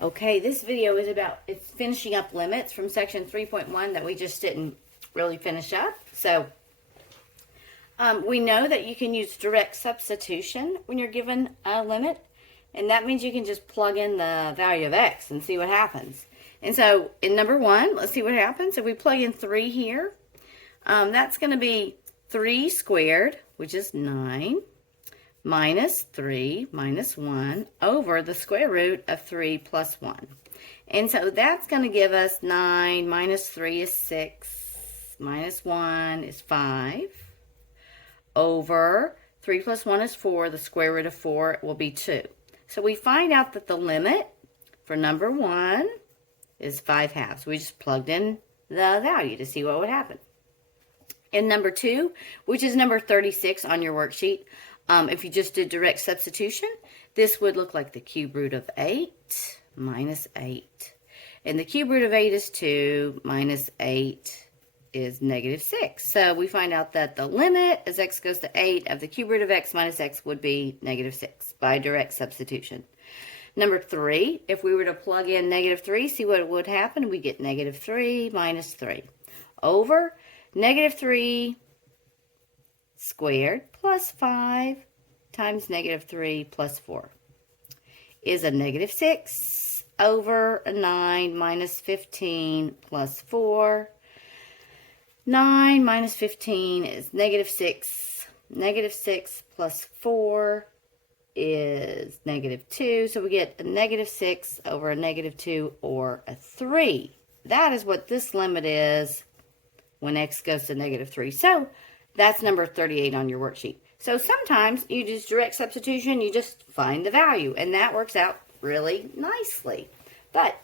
Okay, this video is about it's finishing up limits from section 3.1 that we just didn't really finish up. So we know that you can use direct substitution when you're given a limit, and that means you can just plug in the value of x and see what happens. And so in number 1, let's see what happens. If we plug in 3 here, that's going to be 3 squared, which is 9, minus 3 minus 1 over the square root of 3 plus 1. And so that's going to give us 9 minus 3 is 6, minus 1 is 5, over 3 plus 1 is 4, the square root of 4 will be 2. So we find out that the limit for number 1 is 5/2. We just plugged in the value to see what would happen. In number 2, which is number 36 on your worksheet, if you just did direct substitution, this would look like the cube root of 8 minus 8. And the cube root of 8 is 2, minus 8 is negative 6. So we find out that the limit as x goes to 8 of the cube root of x minus x would be negative 6 by direct substitution. Number 3, if we were to plug in negative 3, see what would happen? We get negative 3 minus 3 over negative 3 squared plus 5 times negative 3 plus 4 is a negative 6 over a 9 minus 15 plus 4. 9 minus 15 is negative 6. Negative 6 plus 4 is negative 2. So we get a negative 6 over a negative 2 or a 3. That is what this limit is when x goes to negative 3. So that's number 38 on your worksheet. So sometimes you use direct substitution, you just find the value, and that works out really nicely. But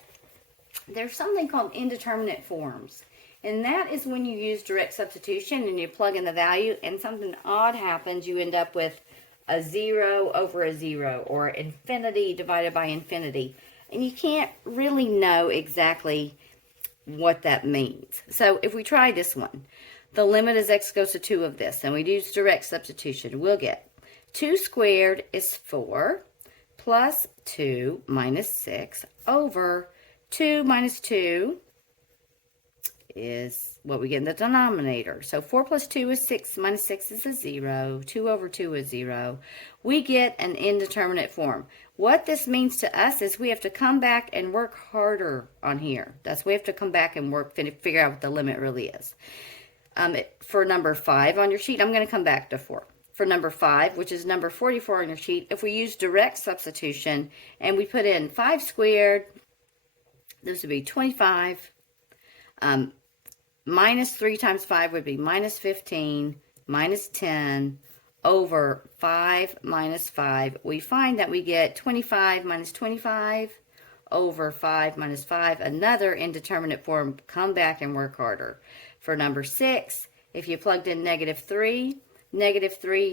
there's something called indeterminate forms, and that is when you use direct substitution and you plug in the value and something odd happens, you end up with a 0 over a 0 or infinity divided by infinity, and you can't really know exactly what that means. So if we try this one, the limit as x goes to 2 of this, and we use direct substitution, we'll get 2 squared is 4 plus 2 minus 6 over 2 minus 2 is what we get in the denominator. So 4 plus 2 is 6, minus 6 is a 0, 2 over 2 is 0. We get an indeterminate form. What this means to us is we have to come back and work harder on here. We have to come back and figure out what the limit really is. For number 5 on your sheet, I'm going to come back to 4. For number 5, which is number 44 on your sheet, if we use direct substitution and we put in 5 squared, this would be 25. Minus 3 times 5 would be minus 15, minus 10, over 5 minus 5. We find that we get 25 minus 25 over 5 minus 5, another indeterminate form. Come back and work harder. For number 6, if you plugged in negative 3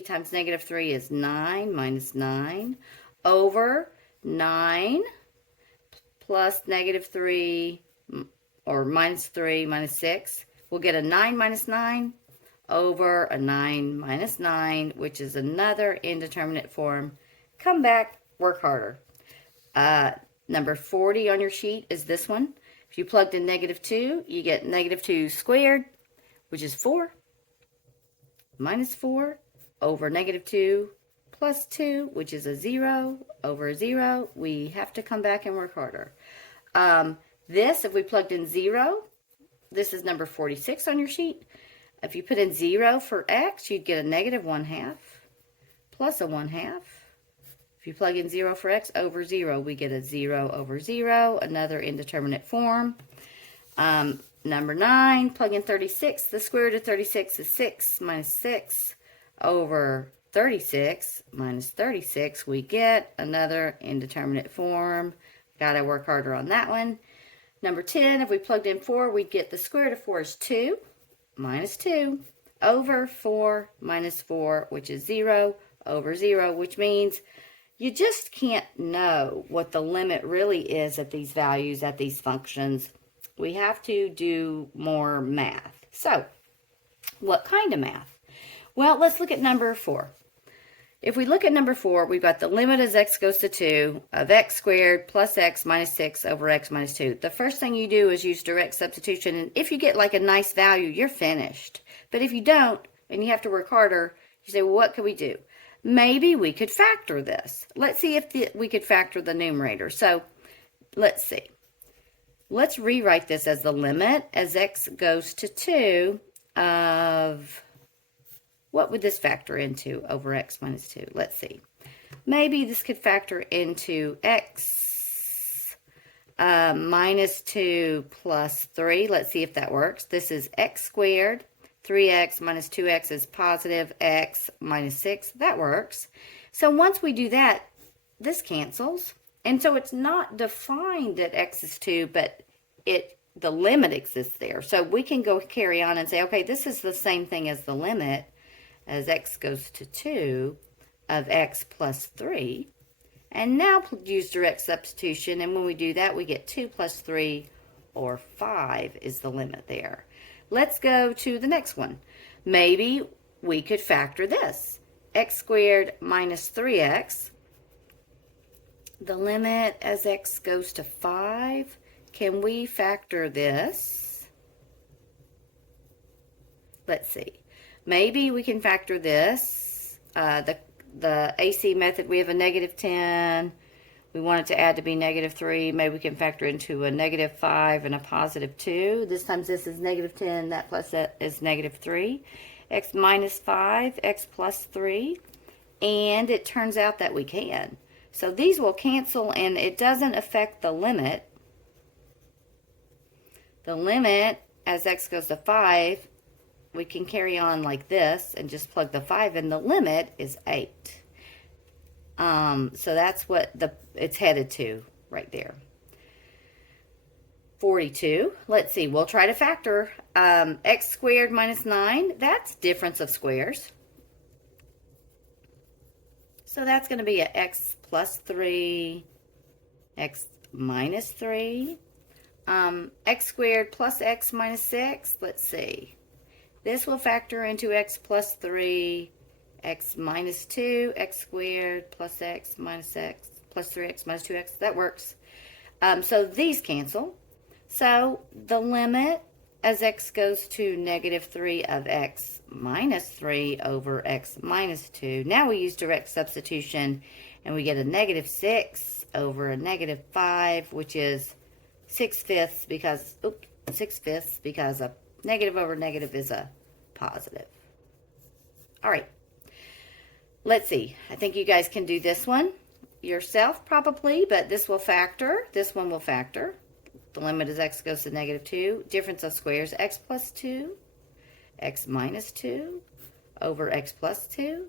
times negative 3 is 9 minus 9 over 9 plus negative 3 or minus 3 minus 6. We'll get a 9 minus 9 over a 9 minus 9, which is another indeterminate form. Come back, work harder. Number 40 on your sheet is this one. If you plugged in negative 2, you get negative 2 squared, which is 4, minus 4 over negative 2 plus 2, which is a 0 over a 0. We have to come back and work harder. If we plugged in 0, this is number 46 on your sheet. If you put in 0 for x, you'd get a negative 1/2 plus a 1/2. If you plug in 0 for x over 0, we get a 0 over 0, another indeterminate form. Number 9, plug in 36. The square root of 36 is 6 minus 6 over 36 minus 36. We get another indeterminate form. Got to work harder on that one. Number 10, if we plugged in 4, we'd get the square root of 4 is 2 minus 2 over 4 minus 4, which is 0 over 0, which means you just can't know what the limit really is at these values, at these functions. We have to do more math. So, what kind of math? Well, let's look at number 4. If we look at number 4, we've got the limit as x goes to 2 of x squared plus x minus 6 over x minus 2. The first thing you do is use direct substitution, and if you get like a nice value, you're finished. But if you don't, and you have to work harder, you say, well, what could we do? Maybe we could factor this. Let's see if we could factor the numerator. So let's see. Let's rewrite this as the limit as x goes to 2 of... what would this factor into over x minus 2? Let's see. Maybe this could factor into x minus 2 plus 3. Let's see if that works. This is x squared. 3x minus 2x is positive x minus 6. That works. So once we do that, this cancels. And so it's not defined that x is 2, but the limit exists there. So we can go carry on and say, okay, this is the same thing as the limit as x goes to 2 of x plus 3. And now use direct substitution, and when we do that, we get 2 plus 3, or 5 is the limit there. Let's go to the next one. Maybe we could factor this. X squared minus 3x. The limit as x goes to 5. Can we factor this? Let's see. Maybe we can factor this. The AC method, we have a negative 10. We want it to add to be negative 3. Maybe we can factor into a negative 5 and a positive 2. This time this is negative 10. That plus that is negative 3. X minus 5, x plus 3. And it turns out that we can. So these will cancel, and it doesn't affect the limit. The limit as x goes to 5, we can carry on like this and just plug the 5 in. The limit is 8. So that's what it's headed to right there. 42. Let's see. We'll try to factor x squared minus 9. That's difference of squares. So that's going to be a x plus 3, x minus 3. X squared plus x minus 6. Let's see. This will factor into x plus 3, x minus 2, x squared plus x minus x plus 3x minus 2x. That works. So these cancel. So the limit as x goes to negative 3 of x minus 3 over x minus 2. Now we use direct substitution, and we get a negative 6 over a negative 5, which is 6/5 because, 6/5 because a negative over negative is a positive. All right. Let's see. I think you guys can do this one yourself probably, but this will factor. This one will factor. The limit as x goes to negative 2. Difference of squares, x plus 2, x minus 2 over x plus 2.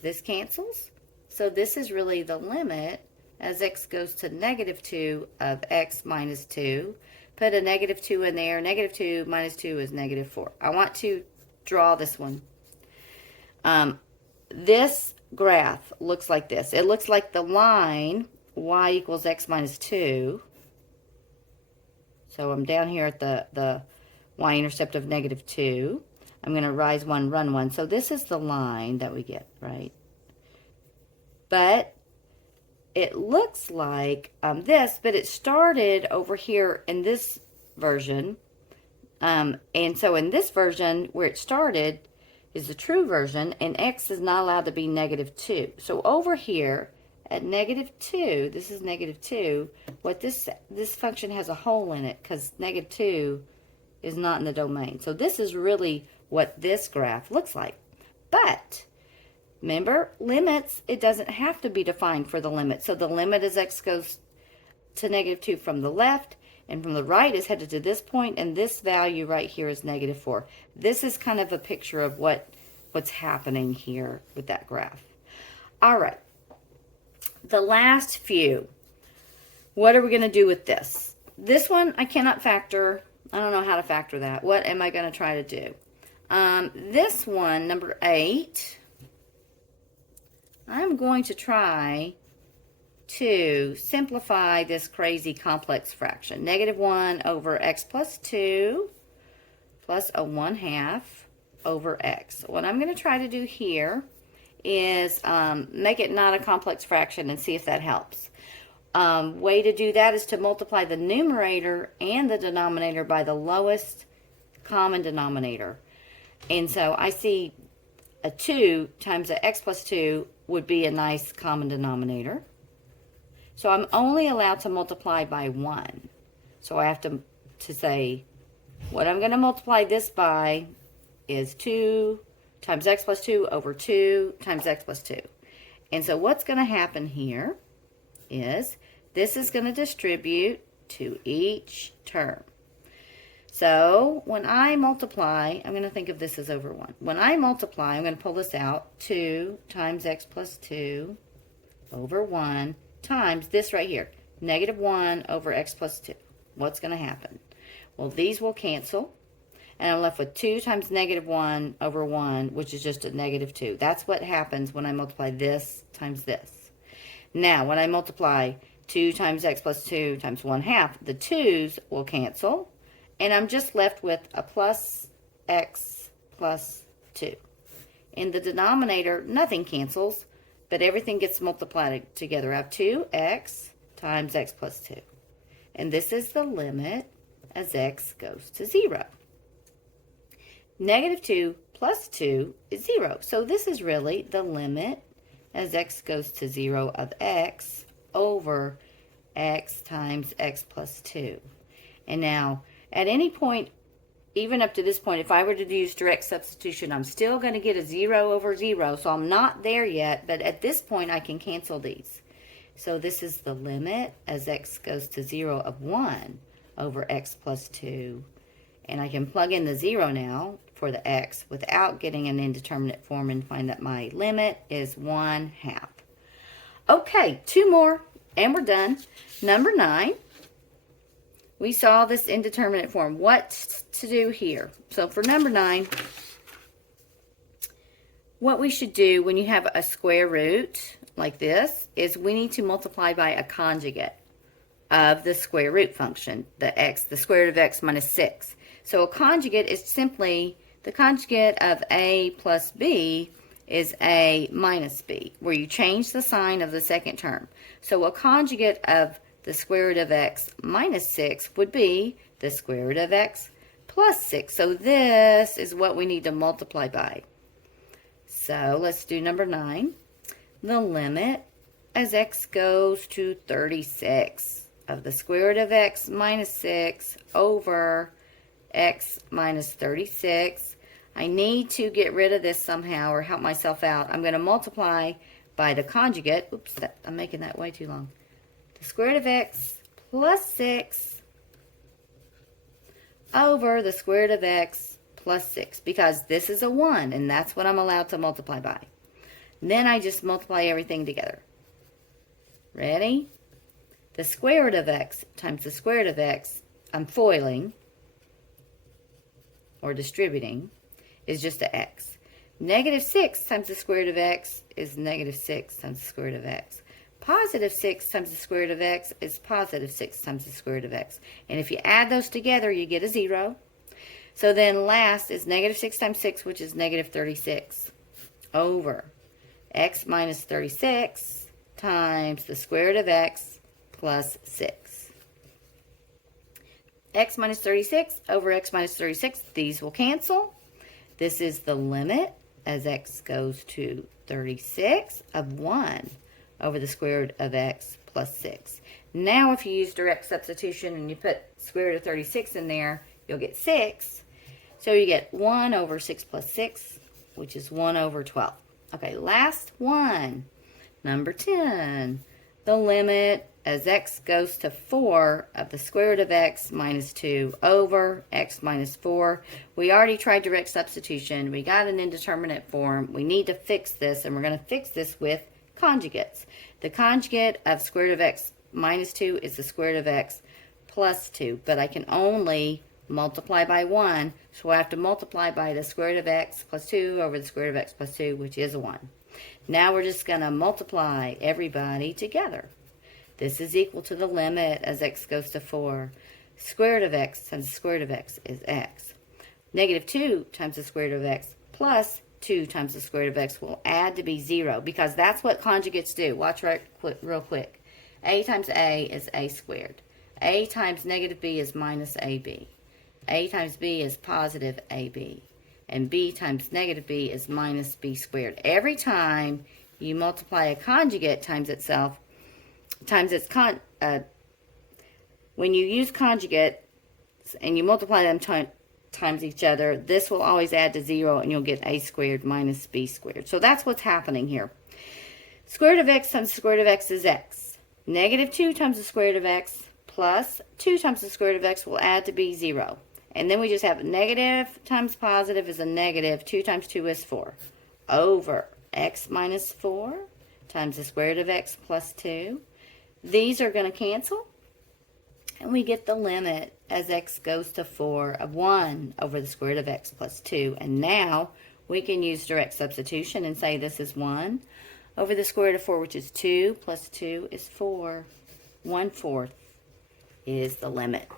This cancels. So this is really the limit as x goes to negative 2 of x minus 2. Put a negative 2 in there. Negative 2 minus 2 is negative 4. I want to draw this one. This graph looks like this. It looks like the line y equals x minus 2. So I'm down here at the y-intercept of negative 2. I'm going to rise 1, run 1. So this is the line that we get, right? But it looks like this, but it started over here in this version. And so in this version, where it started is the true version, and x is not allowed to be negative 2. So over here at negative 2, this is negative 2, what this function has a hole in it because negative 2 is not in the domain. So this is really what this graph looks like. But remember, limits, it doesn't have to be defined for the limit. So the limit as x goes to negative 2 from the left, and from the right is headed to this point, and this value right here is negative 4. This is kind of a picture of what's happening here with that graph. All right. The last few. What are we going to do with this? This one I cannot factor. I don't know how to factor that. What am I going to try to do? This one, number 8, I'm going to try to simplify this crazy complex fraction. Negative 1 over x plus 2 plus a 1/2 over x. What I'm going to try to do here is make it not a complex fraction and see if that helps. Way to do that is to multiply the numerator and the denominator by the lowest common denominator. And so I see a 2 times a x plus 2 would be a nice common denominator. So I'm only allowed to multiply by 1. So I have to say what I'm going to multiply this by is 2 times x plus 2 over 2 times x plus 2. And so what's going to happen here is this is going to distribute to each term. So when I multiply, I'm going to think of this as over 1. When I multiply, I'm going to pull this out, 2 times x plus 2 over 1 times this right here, negative 1 over x plus 2. What's going to happen? Well, these will cancel, and I'm left with 2 times negative 1 over 1, which is just a negative 2. That's what happens when I multiply this times this. Now, when I multiply 2 times x plus 2 times 1/2, the 2's will cancel, and I'm just left with a plus x plus 2. In the denominator, nothing cancels, but everything gets multiplied together. I have 2x times x plus 2. And this is the limit as x goes to 0. Negative 2 plus 2 is 0. So this is really the limit as x goes to 0 of x over x times x plus 2. And now, at any point, even up to this point, if I were to use direct substitution, I'm still going to get a 0 over 0. So I'm not there yet, but at this point, I can cancel these. So this is the limit as x goes to 0 of 1 over x plus 2. And I can plug in the 0 now for the x without getting an indeterminate form and find that my limit is 1/2. Okay, 2 more and we're done. Number 9. We saw this indeterminate form. What to do here? So for number 9, what we should do when you have a square root like this is we need to multiply by a conjugate of the square root function, the square root of x minus 6. So a conjugate is simply the conjugate of a plus b is a minus b, where you change the sign of the second term. So a conjugate of the square root of x minus 6 would be the square root of x plus 6. So this is what we need to multiply by. So let's do number 9. The limit as x goes to 36 of the square root of x minus 6 over x minus 36. I need to get rid of this somehow or help myself out. I'm going to multiply by the conjugate. Oops, I'm making that way too long. The square root of x plus 6 over the square root of x plus 6, because this is a 1 and that's what I'm allowed to multiply by. Then I just multiply everything together. Ready? The square root of x times the square root of x, I'm foiling or distributing, is just a x. Negative 6 times the square root of x is negative 6 times the square root of x. Positive 6 times the square root of x is positive 6 times the square root of x. And if you add those together, you get a 0. So then last is negative 6 times 6, which is negative 36, over x minus 36 times the square root of x plus 6. X minus 36 over x minus 36, these will cancel. This is the limit as x goes to 36 of 1 over the square root of x plus 6. Now if you use direct substitution and you put square root of 36 in there, you'll get 6. So you get 1 over 6 plus 6, which is 1 over 12. Okay, last one. Number 10. The limit as x goes to 4 of the square root of x minus 2 over x minus 4. We already tried direct substitution. We got an indeterminate form. We need to fix this, and we're going to fix this with conjugates. The conjugate of square root of x minus 2 is the square root of x plus 2, but I can only multiply by 1, so I have to multiply by the square root of x plus 2 over the square root of x plus 2, which is a 1. Now we're just going to multiply everybody together. This is equal to the limit as x goes to 4. Square root of x times the square root of x is x. Negative 2 times the square root of x plus 2 times the square root of x will add to be 0, because that's what conjugates do. Watch real quick. A times a is a squared. A times negative b is minus ab. A times b is positive ab. And b times negative b is minus b squared. Every time you multiply a conjugate times itself, times its when you use conjugate and you multiply them times each other, this will always add to 0, and you'll get a squared minus b squared. So that's what's happening here. Square root of x times the square root of x is x. Negative 2 times the square root of x plus 2 times the square root of x will add to be 0. And then we just have negative times positive is a negative. 2 times 2 is 4. Over x minus 4 times the square root of x plus 2. These are going to cancel. And we get the limit as x goes to 4 of 1 over the square root of x plus 2. And now we can use direct substitution and say this is 1 over the square root of 4, which is 2, plus 2 is 4. 1/4 is the limit.